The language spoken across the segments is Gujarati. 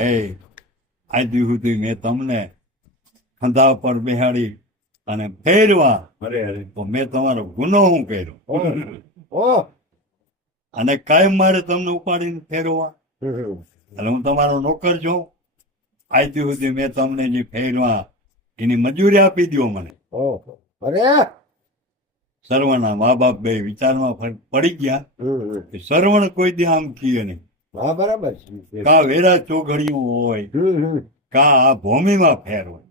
હે આજ સુધી મેં તમને ખંધા પર બેહાડી અને ફેરવા. અરે અરે. તો મેં તમારો ગુનો હું કર્યો? અને કાયમ મારે તમને ઉપાડીને ફેરવા? એટલે હું તમારો નોકર છું. આજ સુધી મેં તમને જે ફેરવા એની મજૂરી આપી દો મને. અરે. સર્વના મા બાપ બે વિચારમાં પડી ગયા. સર્વણ કોઈ દી આમ કીએ નહીં. હા બરાબર છે. કા વેરા ચોઘડિયું હોય. કા આ ભૂમિમાં ફેર હોય.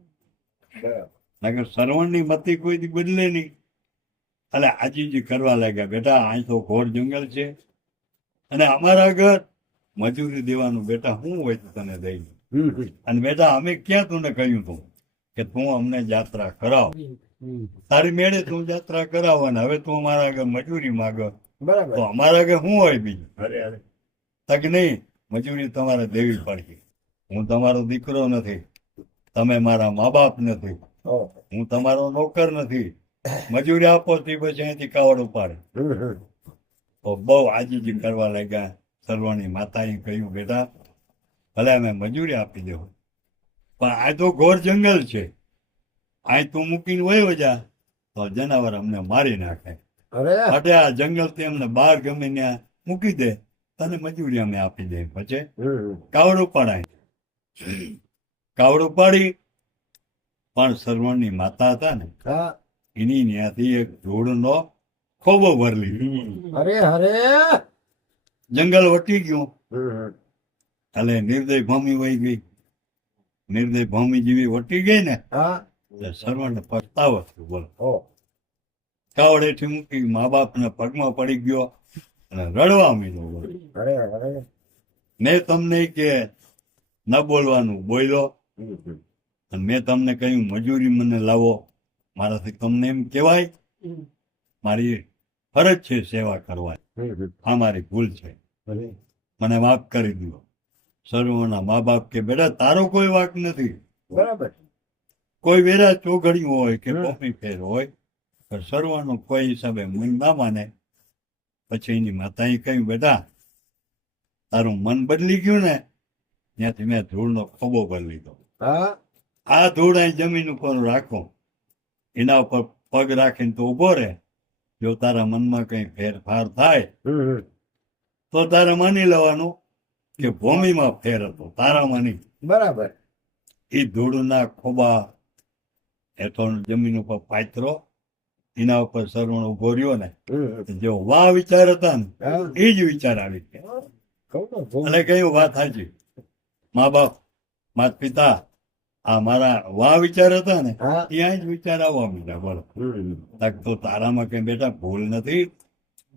બરાબર. નકર સરવણની મતી કોઈ બદલે નહીં. એટલે આજીજી કરવા લાગ્યા બેટા અહીં તો ઘોર જંગલ છે. અને અમારા ઘર મજૂરી દેવાનું બેટા શું હોય તો તને દઈ. અને બેટા અમે ક્યાં તને કહ્યું તું કે તું અમને યાત્રા કરાવ. તારી મેળે તું યાત્રા કરાવ અને હવે તું અમારા આગળ મજૂરી માગ. તો અમારા આગળ શું હોય બીજું? અરે અરે. તક નહીં મજૂરી તમારે દેવી પડશે. હું તમારો દીકરો નથી. તમે મારા મા બાપ નથી. હું. તમારો નોકર નથી. મજૂરી આપો તે પછી અહીંથી કાવડ ઉપાડે. તો બહુ આજીજી કરવા લાગ્યા. સર્વણી માતાએ કહ્યું બેટા ભલે અમે મજૂરી આપી દેવું પણ આ તો ઘોર જંગલ છે. અહીં તું મૂકીને વયો જા. તો જનાવર અમને મારી નાખે. અરે. આ જંગલ તે અમને બહાર ગમે ત્યાં મૂકી દે. તને મજૂરી અમે આપી દે પછી કાવડો પડાય. કાવડો પાડી પણ સરવણની માતા હતા ને એની ત્યાંથી એક જોડનો ખોબો ભરલી અરે અરે. જંગલ વટી ગયું. એટલે નિર્દય ભૂમિ વહી ગઈ. નિર્દય ભૂમિ જેવી વટી ગઈ ને એટલે સર્વને પસ્તાવો થયો બોલો. કાવડેથી મૂકી મા બાપને પગમાં પડી ગયો. રડવા અરે મેં તમને કે ન બોલવાનું બોલ્યો. અને મેં તમને કહ્યું મજૂરી મને લાવો. મારાથી તમને એમ કહેવાય મારી ફરજ છે સેવા હમ. આ મારી ભૂલ છે. મને માફ કરી દો. સર્વના મા બાપ કે બેટા તારો કોઈ વાક નથી. બરાબર. કોઈ વેરા ચોઘડ્યું હોય કે પોપી ફેર હોય પણ સર્વનું કોઈ હિસાબે મન ના માને. પછી એની માતાએ કહ્યું બેટા તારું મન બદલી ગયું ને ત્યાંથી મેં ધૂળનો ખોબો ભરી દો આ ધૂળ અહીં જમીન ઉપર રાખો. એના ઉપર પગ રાખીને તો ઊભો રહે. જો તારા મનમાં કઈ ફેરફાર થાય. તો તારે માની લેવાનું કે ભૂમિમાં ફેર હતો. તારા માની. બરાબર. એ ધૂળના ખોબા હેઠળ જમીન ઉપર પાથરો એના ઉપર સરવણ ઊભો રહ્યો ને. જે વાહ વિચાર હતા ને એ જ વિચાર આવી ગયા. અને કયું વાત સાચી? મા બાપ માતા પિતા આ મારા વાહ વિચાર હતા ને ત્યાં જ વિચાર આવવા માંડ્યા બોલો. તો તારામાં કઈ બેટા ભૂલ નથી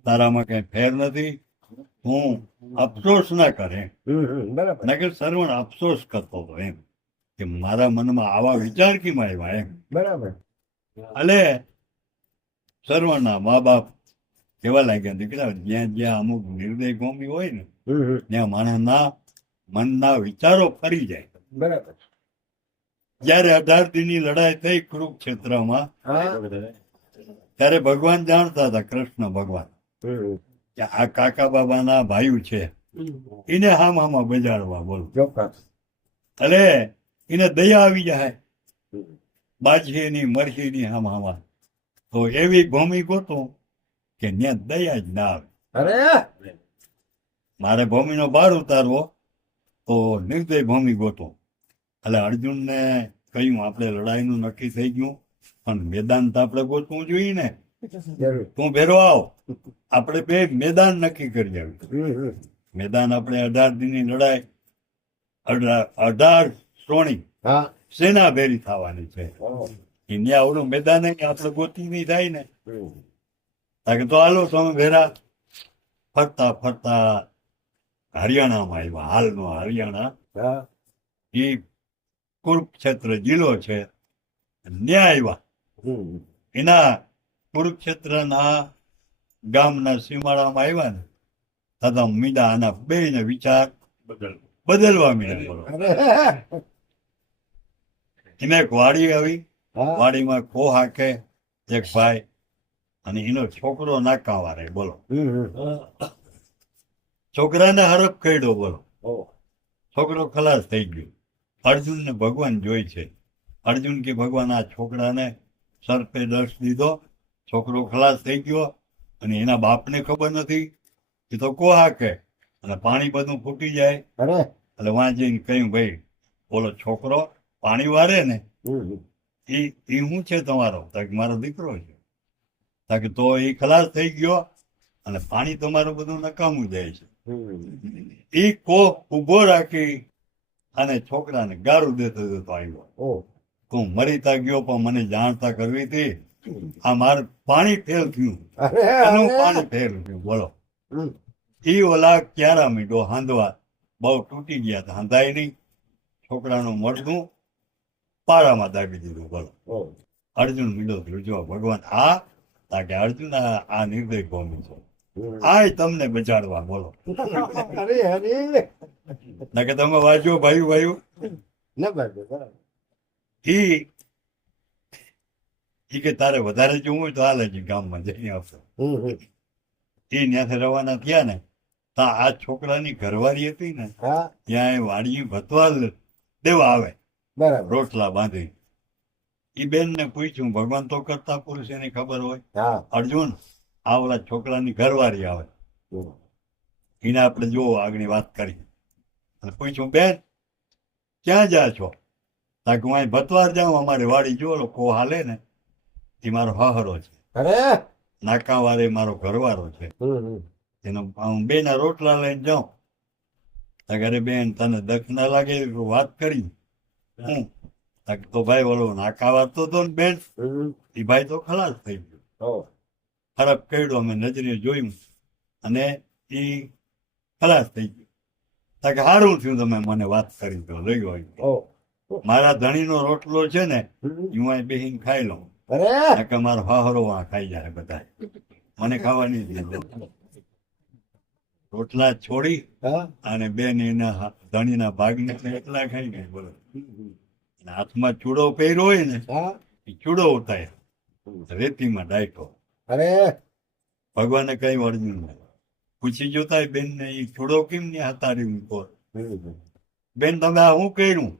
તારામાં કઈ ફેર નથી. હું અફસોસ ના કરે. નગર સરવણ અફસોસ કરતો હતો એમ કે મારા મનમાં આવા વિચાર કેમ આવ્યા એમ. બરાબર. એટલે સર્વના મા બાપ કેવા લાગ્યા દીકરા જ્યાં જ્યાં અમુક નિર્દય ગોમી હોય ને. ત્યાં માણસના મનના વિચારો ફરી જાય. બરાબર. જયારે અઢાર દિનની લડાઈ થઈ કુરુક્ષેત્રમાં ત્યારે ભગવાન જાણતા હતા કૃષ્ણ ભગવાન. કે આ કાકા બાબાના ભાઈ છે. એને હામ હામા બજાડવા બોલો. ચોક્કસ. એટલે એને દયા આવી જાય. બાજીની મરજીની હામ હામાં. તો એવી ભૂમિ ગોતું કે ત્યાં દયા જ ના આવે. અરે! મારે ભૂમિનો બાર ઉતારવો તો નિર્દય ભૂમિ ગોતો. એટલે અર્જુનને કહ્યું આપણે લડાઈનું નક્કી થઈ ગયું પણ મેદાન તો આપણે ગોતવું જોઈએ ને. તું ભેરો આવ. આપણે બે મેદાન નક્કી કરી આવી. મેદાન આપણે અઢાર દિનની લડાઈ અઢાર અઢાર શ્રોણી સેના ભેરી થવાની છે. ઇન્ડિયા આવડું મેદાન આપણે ગોતી નહીં થાય ને. કે તો હાલો તમે ભેરા ફરતા ફરતા હરિયાણામાં આવ્યા. હાલનો હરિયાણા. એ કુરુક્ષેત્ર જિલ્લો છે. ન્યા આવ્યા. એના કુરુક્ષેત્રના ગામના સીમાડામાં આવ્યા ને. તથા મીડા આના બે ને વિચાર બદલવા મીડા. એને એક વાડી આવી. વાડીમાં ખો હાકે એક ભાઈ અને એનો છોકરો નાકા વારે બોલો. છોકરાને હરફ કર્યો બોલો. છોકરો ખલાસ થઈ ગયો. અર્જુનને ભગવાન જોઈ છે. અર્જુન કે ભગવાન આ છોકરાને સર્પે દર્શ દીધો. છોકરો ખલાસ થઈ ગયો અને એના બાપને ખબર નથી એ તો કો હાકે. અને પાણી બધું ફૂટી જાય. એટલે વાંચીને કહ્યું ભાઈ બોલો છોકરો પાણી વારે ને. એ એ હું છે તમારો? તાકે મારો દીકરો છે. તાકે તો એ ખલાસ થઈ ગયો અને પાણી તમારું બધું નકામું જાય છે. એ કોહ ઊભો રાખી અને છોકરાને ગારું દેતો દેતો આવ્યો. તું મરીતા ગયો પણ મને જાણતા કરવી હતી. આ મારે પાણી ફેલ થયું. એનું પાણી ફેલ થયું. બોલો. એ ઓલા ક્યારા મીડો હાંધવા બહુ તૂટી ગયા હતા. હાંધાય નહીં. છોકરાનું મળતું પારામાં દાબી દીધું બોલો અર્જુન મીડો ધ્રુજવા ભગવાન આ તાકે અર્જુન આ આ નિર્દય ભૂમિ છે. આય તમને બચાડવા બોલો. અરે અરે. ના કે તમે વાંચો ભાઈ ભાઈ ના બરાબર. ઈ ઈ કે તારે વધારે જોવું હોય તો હાલે છે ગામમાં જઈને આવશો. એ ત્યાંથી રવાના થયા ને તા આ છોકરાની ઘરવાળી હતી ને ત્યાં એ વાડી ભતવાલ દેવા આવે. બરાબર. રોટલા બાંધી. ઈ બેનને પૂછ્યું ભગવાન તો કરતા પુરુષ એની ખબર હોય? અર્જુન આવલા છોકરાની ઘરવાળી આવે. એને આપણે જો આગળ વાત કરી અને પૂછ્યું બેન ક્યાં જા છો? તાકે હું ભતવાર જાઉં અમારી વાડી જો લોકો હાલે ને એ મારો હહરો છે. અરે! નાકાવારે મારો ઘરવાળો છે. એનો હું બેના રોટલા લઈને જાઉં. અરે બેન તને દખ ના લાગે વાત કરી? તો ભાઈ ઓલો નાકાવાર તો હતો ને બેન. એ ભાઈ તો ખલાસ થઈ ગયો. ખરાબ કર્યો અમે નજરે જોયું. અને એ ખલાસ થઈ ગયો. તાકે સારું થયું તમે મને વાત કરી તો લઈ હોય મારા ધણીનો રોટલો છે ને હું અહીં બેહીને ખાઈ લઉં. કે મારો હાહરો આ ખાઈ જાય બધા મને ખાવાની નથી. રોટલા છોડી અને બેન એના ધણીના ભાગને એટલા ખાઈ ગઈ બોલો હાથમાં ચૂડો પહેર્યો હોય ને હા. એ ચૂડો ઉતાય રેતીમાં ડાયટો અરે. ભગવાને કઈ વર્જ્યું નહીં. પૂછી જોતા બેન ને એ ચૂડો કેમ ને હતા મૂકો બેન તમે આ શું કર્યું?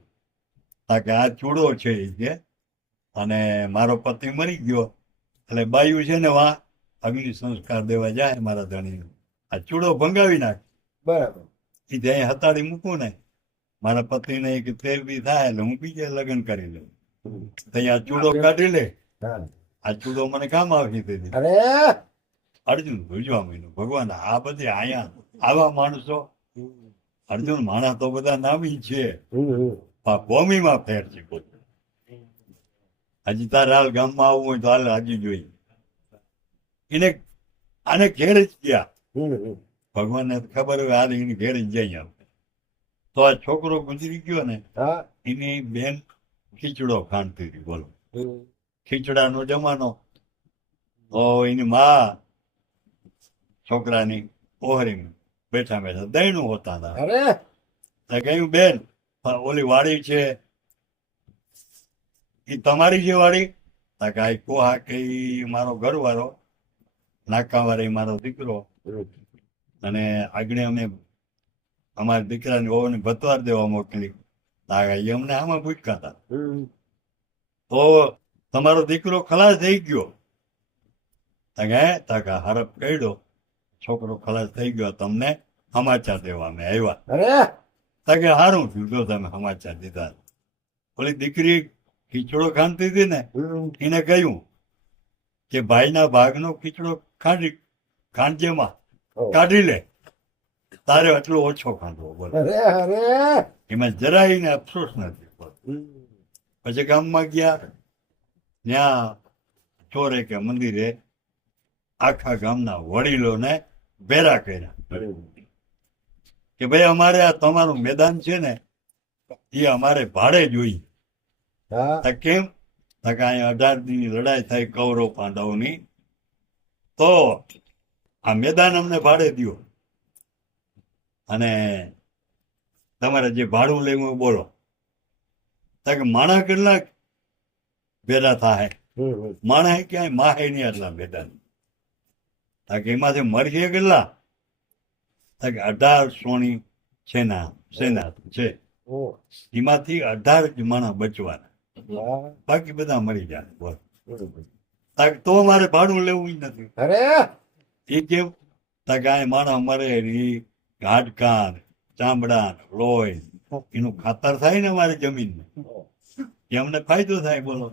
તા કે આ ચૂડો છે એ કે. અને મારો પતિ મરી ગયો. એટલે બાયું છે ને વા અગ્નિ સંસ્કાર દેવા જાય મારા ધણી આ ચૂડો ભંગાવી નાખ. બરાબર. એ ત્યાં હતાડી મૂકું ને મારા પતિને એક બી થાય એટલે હું બીજે લગ્ન કરી લઉં. ત્યાં ચૂડો કાઢી લે. આ ચૂડો મને કામ આવી દીધી અરે! અર્જુન ભૂજવા મહિનો ભગવાન આ બધી આયા આવા માણસો. અર્જુન માણા તો બધા નામી છે. પણ ભૂમિમાં ફેર છે હજી તારે હાલ ગામમાં આવવું હોય તો હાલ હજી જોઈ એને આને ઘેર જ ગયા. ભગવાનને તો ખબર હોય આ એને ઘેર જ જઈ આવે. તો આ છોકરો ગુજરી ગયો ને એની બેન ખીચડો ખાંડતી હતી બોલો. ખીચડા ખીચડાનો જમાનો. તો એની માં છોકરાની ઓહરી બેઠા બેઠા દહીણું હોતા હતા. કહ્યું બેન ઓલી વાડી છે એ તમારી છે વાડી? તો કોહા કે મારો ઘરવાળો નાકાવાળો મારો દીકરો. અને આગળ અમે અમારા દીકરાની વહુને ભતવાર દેવા મોકલી. તો અમને આમાં પૂછતા હતા. તો તમારો દીકરો ખલાસ થઈ ગયો. તો કે હે? હરફ કહ્યો છોકરો ખલાસ થઈ ગયો તમને સમાચાર દેવા અમે આવ્યા. તકે સારું થયું તો તમે સમાચાર દીધા. ઓલી દીકરી ખીચડો ખાંડતી હતી ને એને કહ્યું કે ભાઈના ભાગનો ખીચડો ખાંડી ખાંડજેમાં ઓહ. કાઢી લે. તારે એટલો ઓછો ખાંડવો બોલો. એમાં જરાય અફસોસ નથી પછી ગામમાં ગયા ત્યાં ચોરે કે મંદિરે આખા ગામના વડીલોને ભેરા કર્યા. કે ભાઈ અમારે આ તમારું મેદાન છે ને એ અમારે ભાડે જોઈએ. કેમ? અહીંયા અઢાર દિનની લડાઈ થાય કૌરવ પાંડવની. તો આ મેદાન અમને ભાડે દો અને તમારે જે ભાડું લેવું બોલો. તો કે માણા કેટલા ભેગા થાય. માણા ક્યાંય માહે નહીં આટલા મેદાન. તો કે એમાંથી મરશે કેટલા? તો કે અઢાર સોની સેના સેના છે એમાંથી અઢાર જ માણસ બચવાના. બાકી બધા મરી જાય. બોલ. બરોબર. તો મારે ભાડું લેવું જ નથી. અરે! એ કેમ? તાક આ માણસ મરે ને ઈ ચામડા લોહી એનું ખાતર થાય ને મારી જમીન એમને ફાયદો થાય બોલો.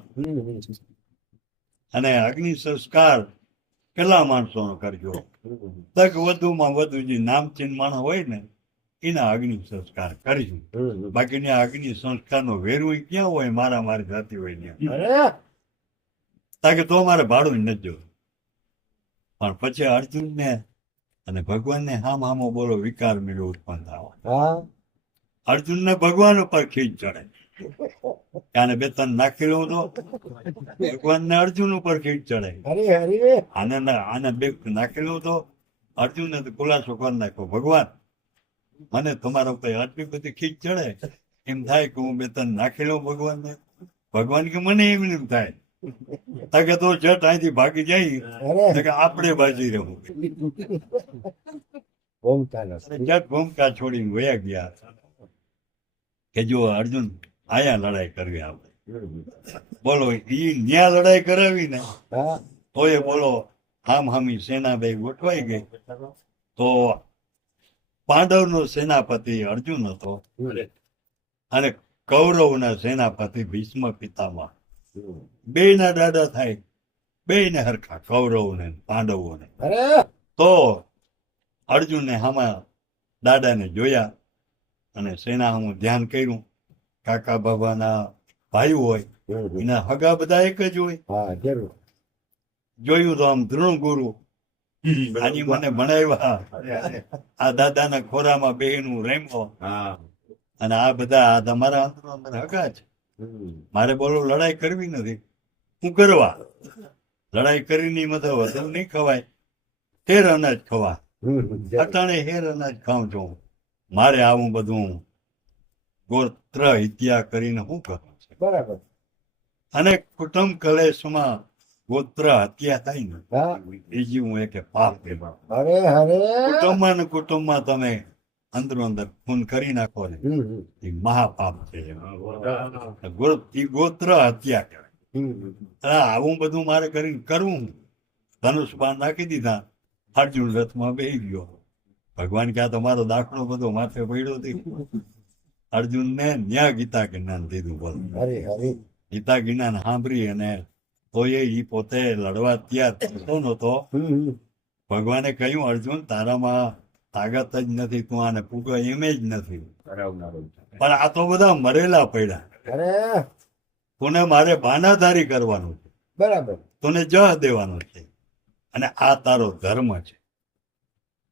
અને અગ્નિ સંસ્કાર કેટલા માણસોનો કરજો. હમ, તક વધુમાં વધુ જે નામચીન માણસ હોય ને એના અગ્નિ સંસ્કાર કરીશું. બાકીની અગ્નિ સંસ્કારનો વેરું ક્યાં હોય? મારા મારી જાતિ હોય ત્યાં. તાકે તો મારે ભાડું નથી જોયું પણ પછી અર્જુનને અને ભગવાનને હામ હામો બોલો વિકાર મેળો ઉત્પન્ન થવા અર્જુનને ભગવાન ઉપર ખીચ ચડે. આને બે તન નાખી લઉં તો ભગવાનને અર્જુન ઉપર ખીચ ચડે. આને આને બે નાખી લઉં તો અર્જુનને તો ખુલાસો કરી નાખ્યો. ભગવાન મને તમારા ઉપર આટલી બધી ખીચ ચડે. એમ થાય કે હું બે તન નાખી લઉં ભગવાનને. ભગવાન કે મને એમ એમ થાય. તાકે તો જટ અહીંથી ભાગી જાય કે આપણે બાજી રહું ઓમકાર જટ ભૂમકા છોડીને વયા ગયા. કે જો અર્જુન આયા લડાઈ કરવી આપણે. બોલો ઈ ન્યા લડાઈ કરાવી ને તો એ બોલો હામ હામી સેના બે ગોઠવાઈ ગઈ. તો પાંડવનો સેનાપતિ અર્જુન હતો. અને કૌરવના સેનાપતિ ભીષ્મ પિતામહ. હમ. ના દાદા થાય. બેયને હરખા કૌરવ ને પાંડવો ને તો અર્જુનને હામાં દાદાને જોયા અને સેના હું ધ્યાન કર્યું. કાકા બાબાના ભાઈ હોય. એના હગા બધા એક જ હોય. હા જરૂર. જોયું તો આમ ધ્રુણ ગુરુ. આની મને ભણાવ્યા. આ દાદાના ખોરામાં બેનું રેમો અને આ બધા તમારા અંદરો અંદર હગા છે. મારે બોલો લડાઈ કરવી નથી. હું કરવા? લડાઈ કરીને મતલબ વધુ નહીં ખવાય. હેર અનાજ ખવા. અટાણે હેર અનાજ ખાઉં છું. મારે આવું બધું ગોત્ર હત્યા કરીને શું કરવું છે? બરાબર. અને કુટુંબ કલેશમાં ગોત્ર હત્યા થાય ને હા. બીજી હું એક પાપ કુટુંબમાં ને કુટુંબમાં તમે અંદરો અંદર ખૂન કરી નાખો ને. એ મહાપાપ છે. ગોત્ર હત્યા કહેવાય. આવું બધું મારે કરીને કરવું ધનુષ બાણ નાખી દીધા. અર્જુન રથમાં બેસી ગયો. ભગવાન ક્યાં તમારો દાખલો બધો માથે પડ્યો હતી અર્જુનને ન્યા ગીતા જ્ઞાન દીધું બોલ. ગીતા જ્ઞાન સાંભળી અને તો ઈ પોતે લડવા તૈયાર થતો નતો. ભગવાને કહ્યું અર્જુન તારામાં તાકાત જ નથી તું આને પૂગો એમ જ નથી. પણ આ તો બધા મરેલા પડ્યા. અરે. તુને મારે બાનાધારી કરવાનું છે. બરાબર. તને જહ દેવાનો છે. અને આ તારો ધર્મ છે.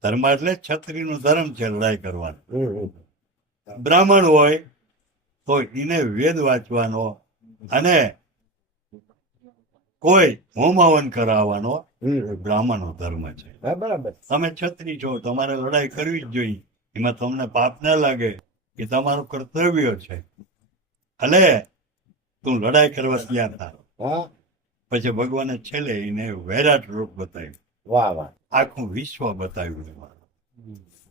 ધર્મ એટલે છત્રીનો ધર્મ છે લડાઈ કરવાનો. હમ. હમ. બ્રાહ્મણ હોય તો એને વેદ વાંચવાનો અને કોઈ હોમાવન કરાવવાનો. બ્રાહ્મણનો ધર્મ છે. બરાબર. તમે છત્રી છો તમારે લડાઈ કરવી જ જોઈએ. એમાં તમને પાપ ના લાગે એ તમારું કર્તવ્ય છે. અને તું લડાઈ કરવા ત્યાં થા. પછી ભગવાને છેલ્લે એને વૈરાટ રૂપ બતાવ્યું. વાહ વાહ. આખું વિશ્વ બતાવ્યું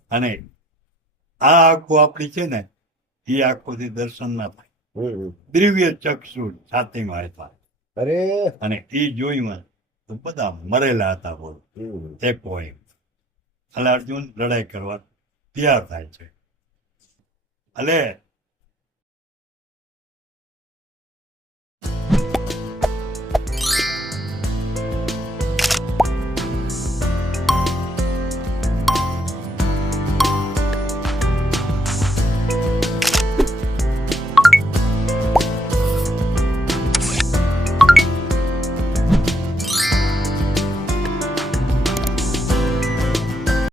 અને આ આખું આપણી છે ને એ આંખોથી દર્શન ના થાય. દિવ્ય ચક્ષુ છાતીમાં હતા અરે. અને એ જોઈમાં તો બધા મરેલા હતા બોલ. એ પોઈન્ટ એટલે અર્જુન લડાઈ કરવા તૈયાર થાય છે. એટલે